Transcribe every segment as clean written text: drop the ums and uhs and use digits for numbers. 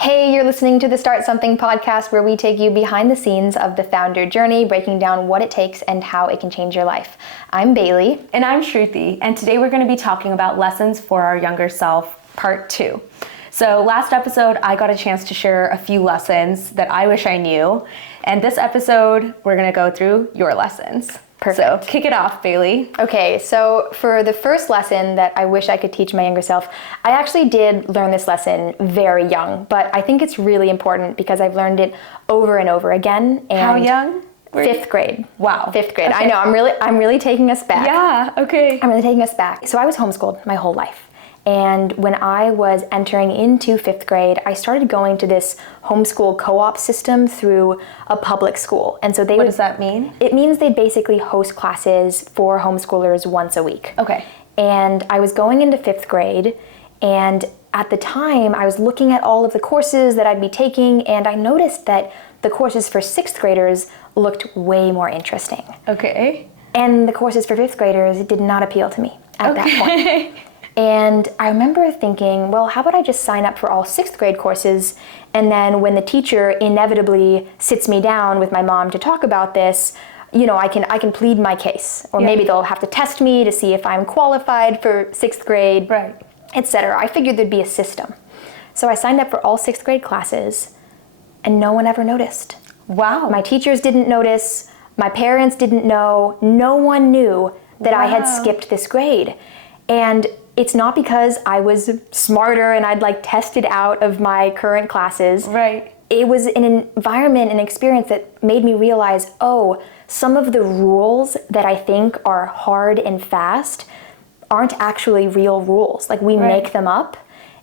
Hey, you're listening to the Start Something podcast, where we take you behind the scenes of the founder journey, breaking down what it takes and how it can change your life. I'm Bailey. And I'm Shruti, and today we're going to be talking about lessons for our younger self, part 2. So last episode, I got a chance to share a few lessons that I wish I knew, and this episode, we're going to go through your lessons. Perfect. So kick it off, Bailey. Okay, so for the first lesson that I wish I could teach my younger self, I actually did learn this lesson very young, but I think it's really important because I've learned it over and over again. And how young? Fifth grade. Wow. Fifth grade. Okay. I know, I'm really taking us back. Yeah, okay. I'm really taking us back. So I was homeschooled my whole life. And when I was entering into fifth grade, I started going to this homeschool co-op system through a public school. And so What does that mean? It means they basically host classes for homeschoolers once a week. Okay. And I was going into fifth grade, and at the time I was looking at all of the courses that I'd be taking, and I noticed that the courses for sixth graders looked way more interesting. Okay. And the courses for fifth graders did not appeal to me at that point. And I remember thinking, well, how about I just sign up for all sixth grade courses, and then when the teacher inevitably sits me down with my mom to talk about this, you know, I can plead my case. Or maybe they'll have to test me to see if I'm qualified for sixth grade, right, etc. I figured there'd be a system. So I signed up for all sixth grade classes, and no one ever noticed. Wow. My teachers didn't notice, my parents didn't know, no one knew that I had skipped this grade. And it's not because I was smarter and I'd like tested out of my current classes. Right. It was an environment, an experience that made me realize, oh, some of the rules that I think are hard and fast aren't actually real rules. Like we make them up.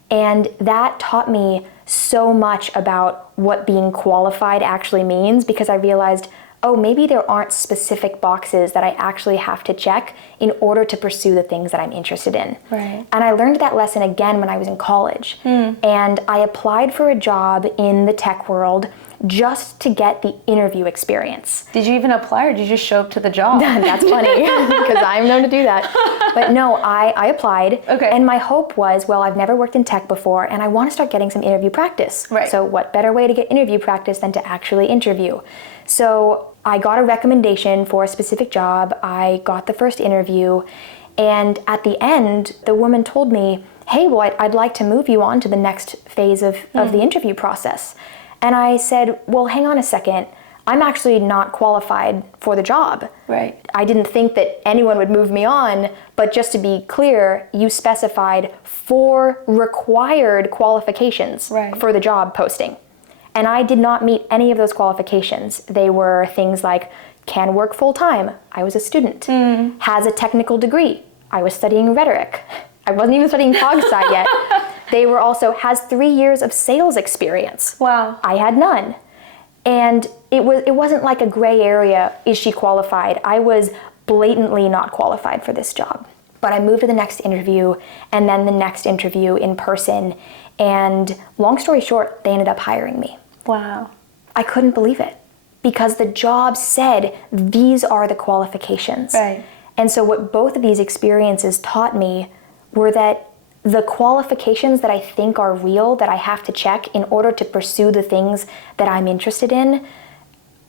And that taught me so much about what being qualified actually means, because I realized, oh, maybe there aren't specific boxes that I actually have to check in order to pursue the things that I'm interested in. Right. And I learned that lesson again when I was in college. And I applied for a job in the tech world just to get the interview experience. Did you even apply, or did you just show up to the job? That's funny, because I'm known to do that. But no, I applied. Okay. And my hope was, well, I've never worked in tech before, and I want to start getting some interview practice. Right. So what better way to get interview practice than to actually interview? So I got a recommendation for a specific job. I got the first interview, and at the end, the woman told me, hey, well, I'd like to move you on to the next phase of the interview process. And I said, well, hang on a second. I'm actually not qualified for the job. Right. I didn't think that anyone would move me on, but just to be clear, you specified 4 required qualifications for the job posting. And I did not meet any of those qualifications. They were things like can work full-time. I was a student. Has a technical degree. I was studying rhetoric. I wasn't even studying poli-sci yet. They were also has 3 years of sales experience. Wow. I had none. And it wasn't like a gray area, is she qualified? I was blatantly not qualified for this job. But I moved to the next interview, and then the next interview in person. And long story short, they ended up hiring me. Wow. I couldn't believe it, because the job said these are the qualifications. Right. And so what both of these experiences taught me were that the qualifications that I think are real, that I have to check in order to pursue the things that I'm interested in,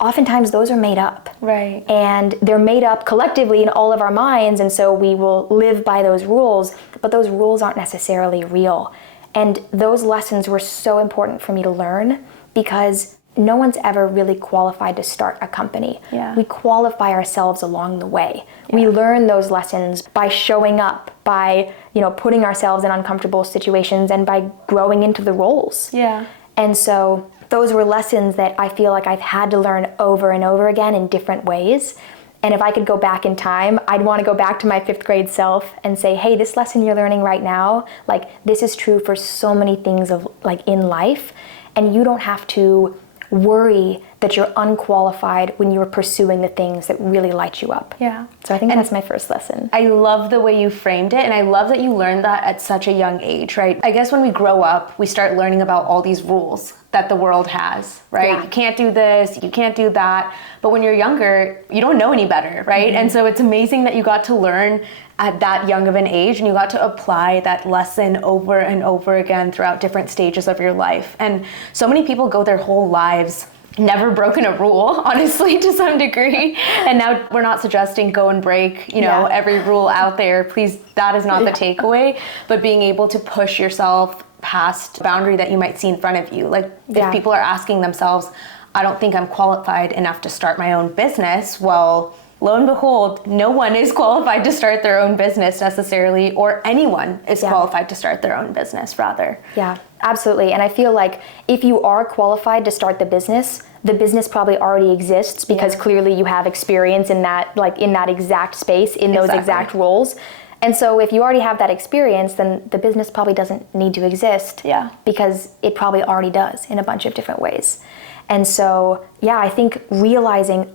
oftentimes those are made up. Right. And they're made up collectively in all of our minds, and so we will live by those rules, but those rules aren't necessarily real. And those lessons were so important for me to learn, because no one's ever really qualified to start a company. Yeah. We qualify ourselves along the way. We learn those lessons by showing up, by, you know, putting ourselves in uncomfortable situations, and by growing into the roles. Yeah. And so those were lessons that I feel like I've had to learn over and over again in different ways. And if I could go back in time, I'd want to go back to my fifth grade self and say, hey, this lesson you're learning right now, like, this is true for so many things of like in life, and you don't have to worry that you're unqualified when you're pursuing the things that really light you up. Yeah. So I think that's my first lesson. I love the way you framed it, and I love that you learned that at such a young age, right? I guess when we grow up, we start learning about all these rules that the world has, right? Yeah. You can't do this, you can't do that. But when you're younger, you don't know any better, right? And so it's amazing that you got to learn at that young of an age, and you got to apply that lesson over and over again throughout different stages of your life. And so many people go their whole lives never broken a rule, honestly, to some degree. And now we're not suggesting go and break, every rule out there. Please, that is not the takeaway. But being able to push yourself past the boundary that you might see in front of you. Like if people are asking themselves, I don't think I'm qualified enough to start my own business. Well, lo and behold, no one is qualified to start their own business necessarily, or anyone is qualified to start their own business, rather. Yeah, absolutely. And I feel like if you are qualified to start the business probably already exists because clearly you have experience in that, like in that exact space, in those exact roles. And so if you already have that experience, then the business probably doesn't need to exist because it probably already does in a bunch of different ways. And so, I think realizing,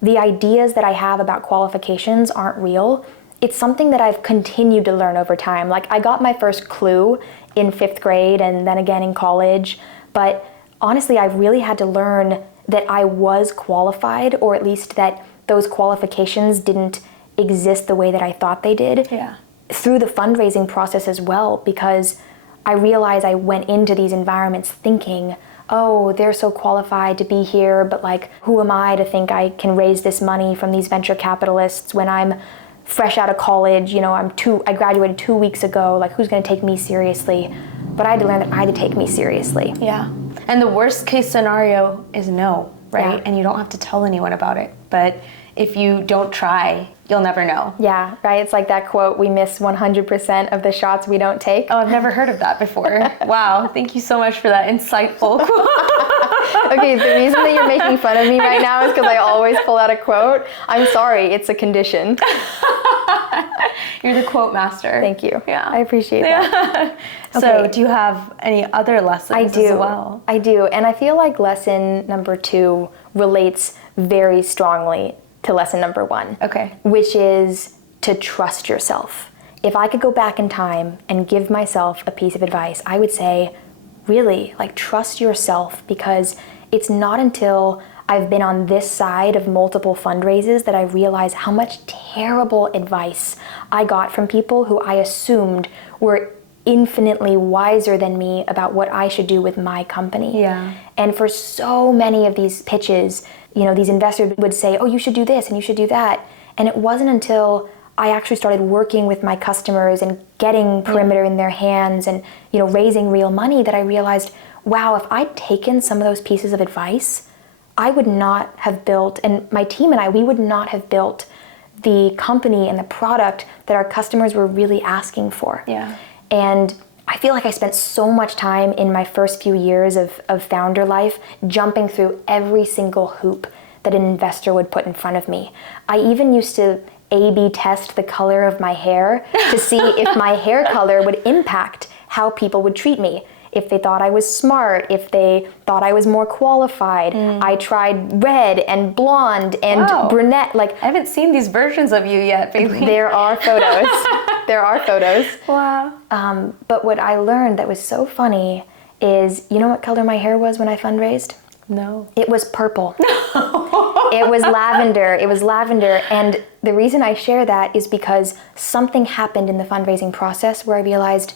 the ideas that I have about qualifications aren't real. It's something that I've continued to learn over time. Like I got my first clue in 5th grade and then again in college. But honestly, I really had to learn that I was qualified, or at least that those qualifications didn't exist the way that I thought they did through the fundraising process as well, because I realized I went into these environments thinking, they're so qualified to be here, but like, who am I to think I can raise this money from these venture capitalists when I'm fresh out of college? I graduated 2 weeks ago. Like, who's going to take me seriously? But I had to learn that I had to take me seriously. Yeah. And the worst case scenario is no, right? Yeah. And you don't have to tell anyone about it. But if you don't try, you'll never know. Yeah, right? It's like that quote, we miss 100% of the shots we don't take. Oh, I've never heard of that before. Wow, thank you so much for that insightful quote. Okay, the reason that you're making fun of me right now is because I always pull out a quote. I'm sorry, it's a condition. You're the quote master. Thank you. Yeah. I appreciate that. So do you have any other lessons as well? I do. And I feel like lesson number 2 relates very strongly to lesson number 1. Okay. Which is to trust yourself. If I could go back in time and give myself a piece of advice, I would say, really, like, trust yourself, because it's not until I've been on this side of multiple fundraisers that I realize how much terrible advice I got from people who I assumed were infinitely wiser than me about what I should do with my company. Yeah. And for so many of these pitches, these investors would say, you should do this and you should do that. And it wasn't until I actually started working with my customers and getting perimeter in their hands and, raising real money that I realized, wow, if I'd taken some of those pieces of advice, I would not have built, and my team and I, we would not have built the company and the product that our customers were really asking for. Yeah. And I feel like I spent so much time in my first few years of founder life jumping through every single hoop that an investor would put in front of me. I even used to A/B test the color of my hair to see if my hair color would impact how people would treat me. If they thought I was smart, if they thought I was more qualified. I tried red and blonde and brunette. Like, I haven't seen these versions of you yet, Bailey. There are photos. There are photos. Wow. But what I learned that was so funny is, you know what color my hair was when I fundraised? No. It was purple. It was lavender. It was lavender. And the reason I share that is because something happened in the fundraising process where I realized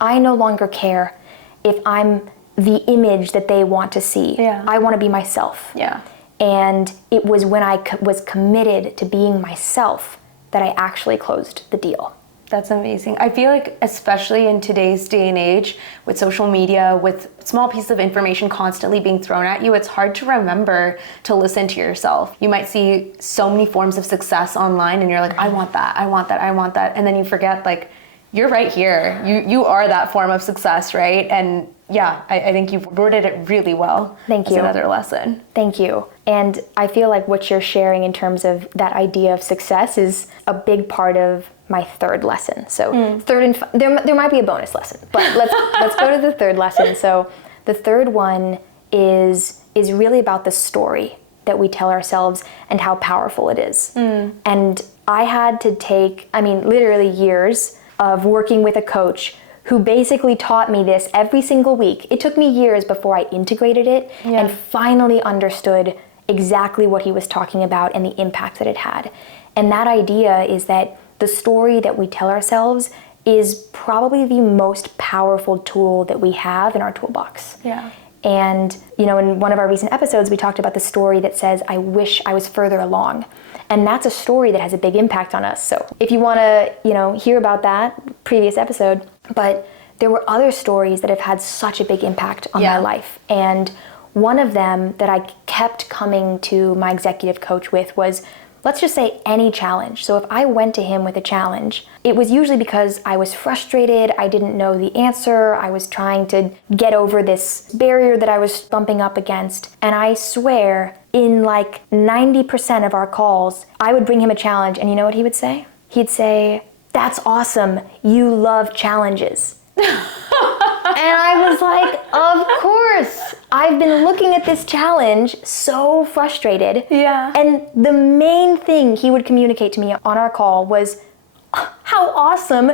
I no longer care if I'm the image that they want to see. Yeah. I want to be myself. Yeah. And it was when I was committed to being myself that I actually closed the deal. That's amazing. I feel like, especially in today's day and age, with social media, with small pieces of information constantly being thrown at you, it's hard to remember to listen to yourself. You might see so many forms of success online and you're like, I want that, I want that, I want that. And then you forget, like, you're right here. You are that form of success, right? And yeah, I think you've worded it really well. Thank you. That's another lesson. Thank you. And I feel like what you're sharing in terms of that idea of success is a big part of my 3rd lesson. So third and there might be a bonus lesson, but let's go to the 3rd lesson. So the 3rd one is really about the story that we tell ourselves and how powerful it is. And I had to take, literally years of working with a coach who basically taught me this every single week. It took me years before I integrated it and finally understood exactly what he was talking about and the impact that it had. And that idea is that the story that we tell ourselves is probably the most powerful tool that we have in our toolbox. Yeah. And, you know, in one of our recent episodes, we talked about the story that says, I wish I was further along. And that's a story that has a big impact on us. So if you want to, you know, hear about that, previous episode, but there were other stories that have had such a big impact on my life. And one of them that I kept coming to my executive coach with was, let's just say any challenge. So if I went to him with a challenge, it was usually because I was frustrated, I didn't know the answer, I was trying to get over this barrier that I was bumping up against. And I swear, in like 90% of our calls, I would bring him a challenge, and you know what he would say? He'd say, "That's awesome, you love challenges." And I was like, of course. I've been looking at this challenge so frustrated. Yeah. And the main thing he would communicate to me on our call was, how awesome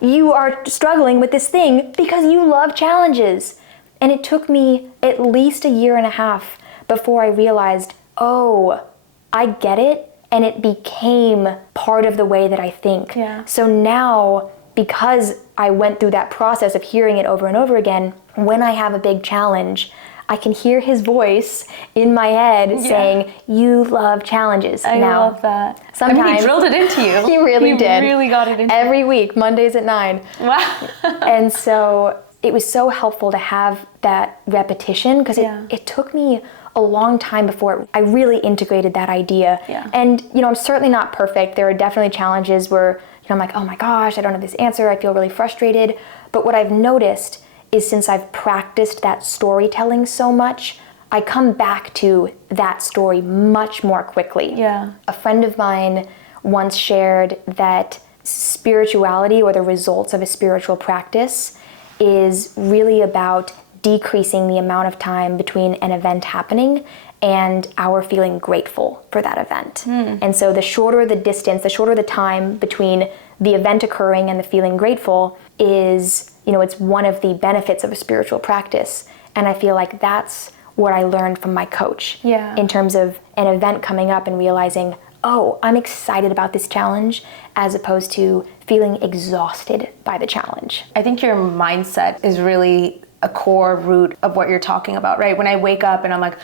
you are struggling with this thing because you love challenges. And it took me at least a year and a half before I realized, oh, I get it. And it became part of the way that I think. Yeah. So now, because I went through that process of hearing it over and over again, when I have a big challenge, I can hear his voice in my head saying, you love challenges. I love that. Sometimes, I mean, he drilled it into you. He really did. He really got it into Every week, Mondays at 9. Wow. And so it was so helpful to have that repetition because it took me a long time before I really integrated that idea. Yeah. And, you know, I'm certainly not perfect. There are definitely challenges where, you know, I'm like, oh my gosh, I don't have this answer. I feel really frustrated. But what I've noticed is since I've practiced that storytelling so much, I come back to that story much more quickly. Yeah. A friend of mine once shared that spirituality, or the results of a spiritual practice, is really about decreasing the amount of time between an event happening and our feeling grateful for that event. And so the shorter the distance, the shorter the time between the event occurring and the feeling grateful is, you know, it's one of the benefits of a spiritual practice. And I feel like that's what I learned from my coach in terms of an event coming up and realizing, oh, I'm excited about this challenge, as opposed to feeling exhausted by the challenge. I think your mindset is really a core root of what you're talking about, right? When I wake up and I'm like,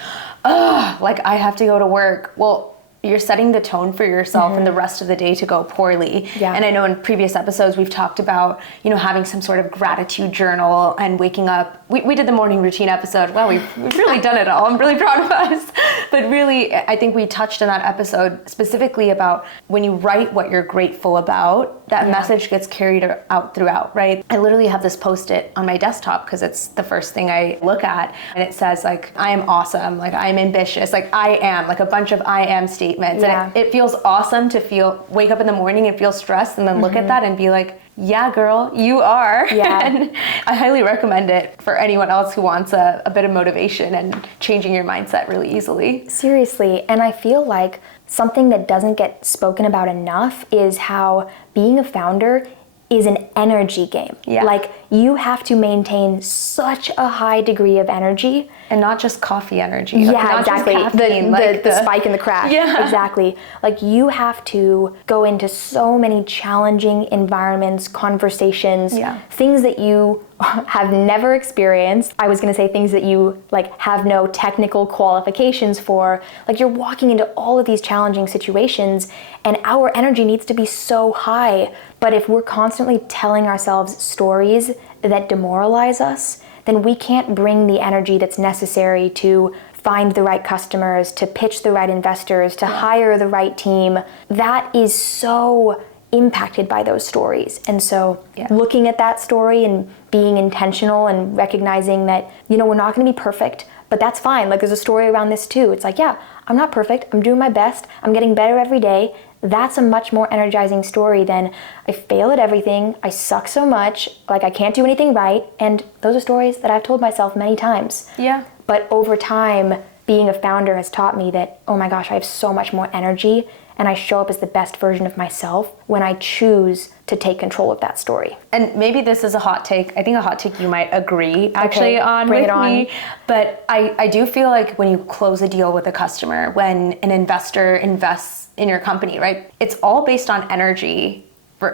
oh, like I have to go to work. Well, you're setting the tone for yourself and the rest of the day to go poorly. Yeah. And I know in previous episodes we've talked about, you know, having some sort of gratitude journal and waking up. We did the morning routine episode. Well, we've really done it all. I'm really proud of us. But really, I think we touched in that episode specifically about when you write what you're grateful about, that message gets carried out throughout, right? I literally have this Post-it on my desktop because it's the first thing I look at. And it says like, I am awesome, like I am ambitious, like I am, like a bunch of I am statements. And it feels awesome to wake up in the morning and feel stressed and then look at that and be like, yeah, girl, you are. Yeah. And I highly recommend it for anyone else who wants a bit of motivation and changing your mindset really easily. Seriously, and I feel like something that doesn't get spoken about enough is how being a founder is an energy game. Yeah. Like you have to maintain such a high degree of energy. And not just coffee energy. Yeah, not exactly. Just caffeine, The spike and the crash. Yeah. Exactly. Like you have to go into so many challenging environments, conversations, things that you have never experienced. I was going to say things that you like have no technical qualifications for. Like you're walking into all of these challenging situations and our energy needs to be so high. But if we're constantly telling ourselves stories that demoralize us, then we can't bring the energy that's necessary to find the right customers, to pitch the right investors, to hire the right team. That is so impacted by those stories. And so looking at that story and being intentional and recognizing that, you know, we're not going to be perfect, but that's fine. Like there's a story around this too. It's like, yeah, I'm not perfect. I'm doing my best. I'm getting better every day. That's a much more energizing story than I fail at everything, I suck so much, like I can't do anything right. And those are stories that I've told myself many times. Yeah. But over time, being a founder has taught me that, oh my gosh, I have so much more energy and I show up as the best version of myself when I choose to take control of that story. And maybe this is a hot take. I think a hot take you might agree actually on bring with it on. me. But I do feel like when you close a deal with a customer, when an investor invests in your company, right? It's all based on energy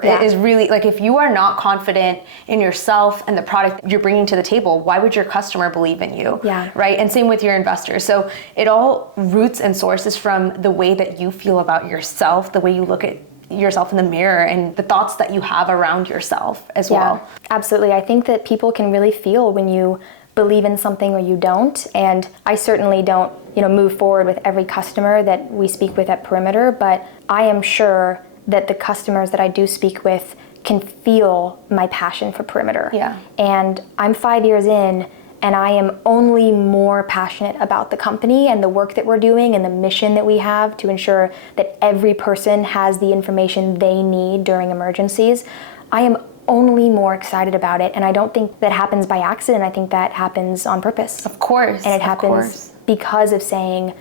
is really, like, if you are not confident in yourself and the product you're bringing to the table, why would your customer believe in you? Yeah. Right? And same with your investors. So it all roots and sources from the way that you feel about yourself, the way you look at yourself in the mirror, and the thoughts that you have around yourself as well. Absolutely. I think that people can really feel when you believe in something or you don't. And I certainly don't, move forward with every customer that we speak with at Perimeter, but I am sure that the customers that I do speak with can feel my passion for Perimeter. Yeah. And I'm 5 years in, and I am only more passionate about the company and the work that we're doing and the mission that we have to ensure that every person has the information they need during emergencies. I am only more excited about it, and I don't think that happens by accident. I think that happens on purpose. Of course. And it happens because of saying,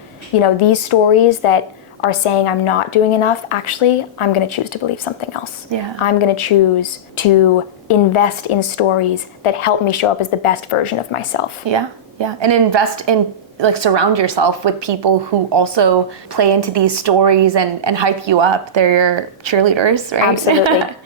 these stories that are saying I'm not doing enough, actually, I'm going to choose to believe something else. Yeah. I'm going to choose to invest in stories that help me show up as the best version of myself. Yeah. And invest in, surround yourself with people who also play into these stories and hype you up. They're your cheerleaders, right?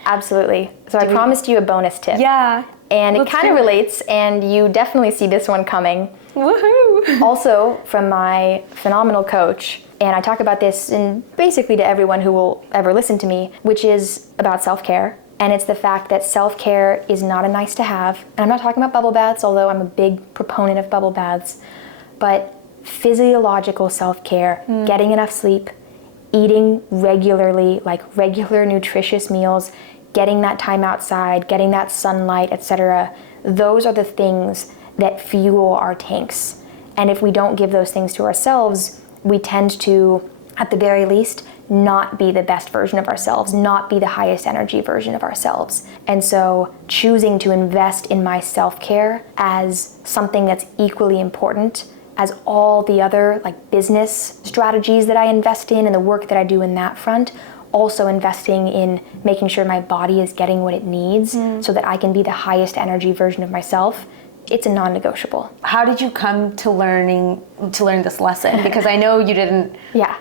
Absolutely. So I promised you a bonus tip. Yeah. And it kind of relates, and you definitely see this one coming. Woohoo! Also from my phenomenal coach, and I talk about this basically to everyone who will ever listen to me, which is about self-care. And it's the fact that self-care is not a nice to have. And I'm not talking about bubble baths, although I'm a big proponent of bubble baths. But physiological self-care, getting enough sleep, eating regularly, regular nutritious meals, getting that time outside, getting that sunlight, etc. Those are the things that fuel our tanks. And if we don't give those things to ourselves, we tend to, at the very least, not be the best version of ourselves, not be the highest energy version of ourselves. And so choosing to invest in my self-care as something that's equally important as all the other business strategies that I invest in and the work that I do in that front, also investing in making sure my body is getting what it needs so that I can be the highest energy version of myself. It's a non-negotiable. How did you come to learn this lesson? Because I know you didn't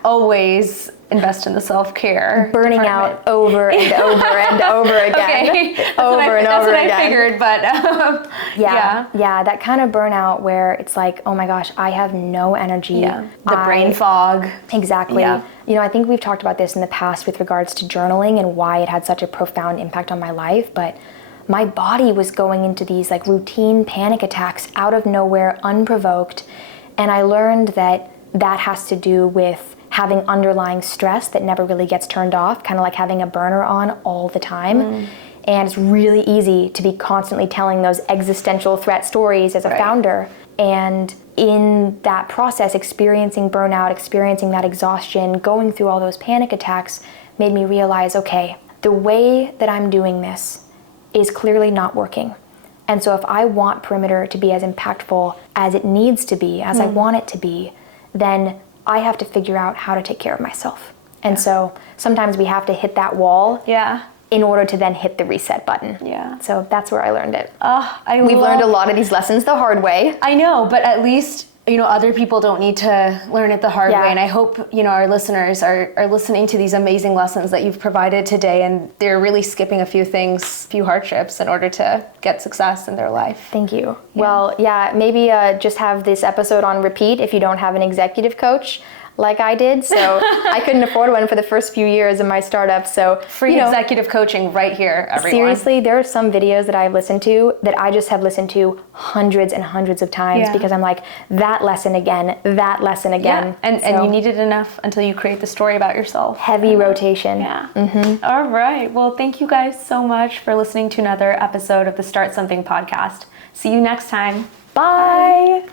always invest in the self-care. Burning out over and over and over again. Okay. That's what I figured, but yeah, that kind of burnout where it's like, oh my gosh, I have no energy. Yeah. The brain fog. Exactly. Yeah. I think we've talked about this in the past with regards to journaling and why it had such a profound impact on my life, but my body was going into these routine panic attacks out of nowhere, unprovoked. And I learned that has to do with having underlying stress that never really gets turned off, kind of like having a burner on all the time. And it's really easy to be constantly telling those existential threat stories as a founder. And in that process, experiencing burnout, experiencing that exhaustion, going through all those panic attacks made me realize, okay, the way that I'm doing this is clearly not working. And so if I want Perimeter to be as impactful as it needs to be, as I want it to be, then I have to figure out how to take care of myself. And so sometimes we have to hit that wall in order to then hit the reset button. Yeah. So that's where I learned it. We've learned a lot of these lessons the hard way. I know, but at least other people don't need to learn it the hard way. And I hope, our listeners are listening to these amazing lessons that you've provided today, and they're really skipping a few things, few hardships in order to get success in their life. Thank you. Yeah. Well, maybe just have this episode on repeat if you don't have an executive coach like I did. So I couldn't afford one for the first few years of my startup. So free executive coaching right here, everyone. Seriously, there are some videos that I've listened to that I just have listened to hundreds and hundreds of times because I'm like, that lesson again. Yeah. And you needed enough until you create the story about yourself. Heavy rotation. Yeah. All right. Well, thank you guys so much for listening to another episode of the Start Something podcast. See you next time. Bye.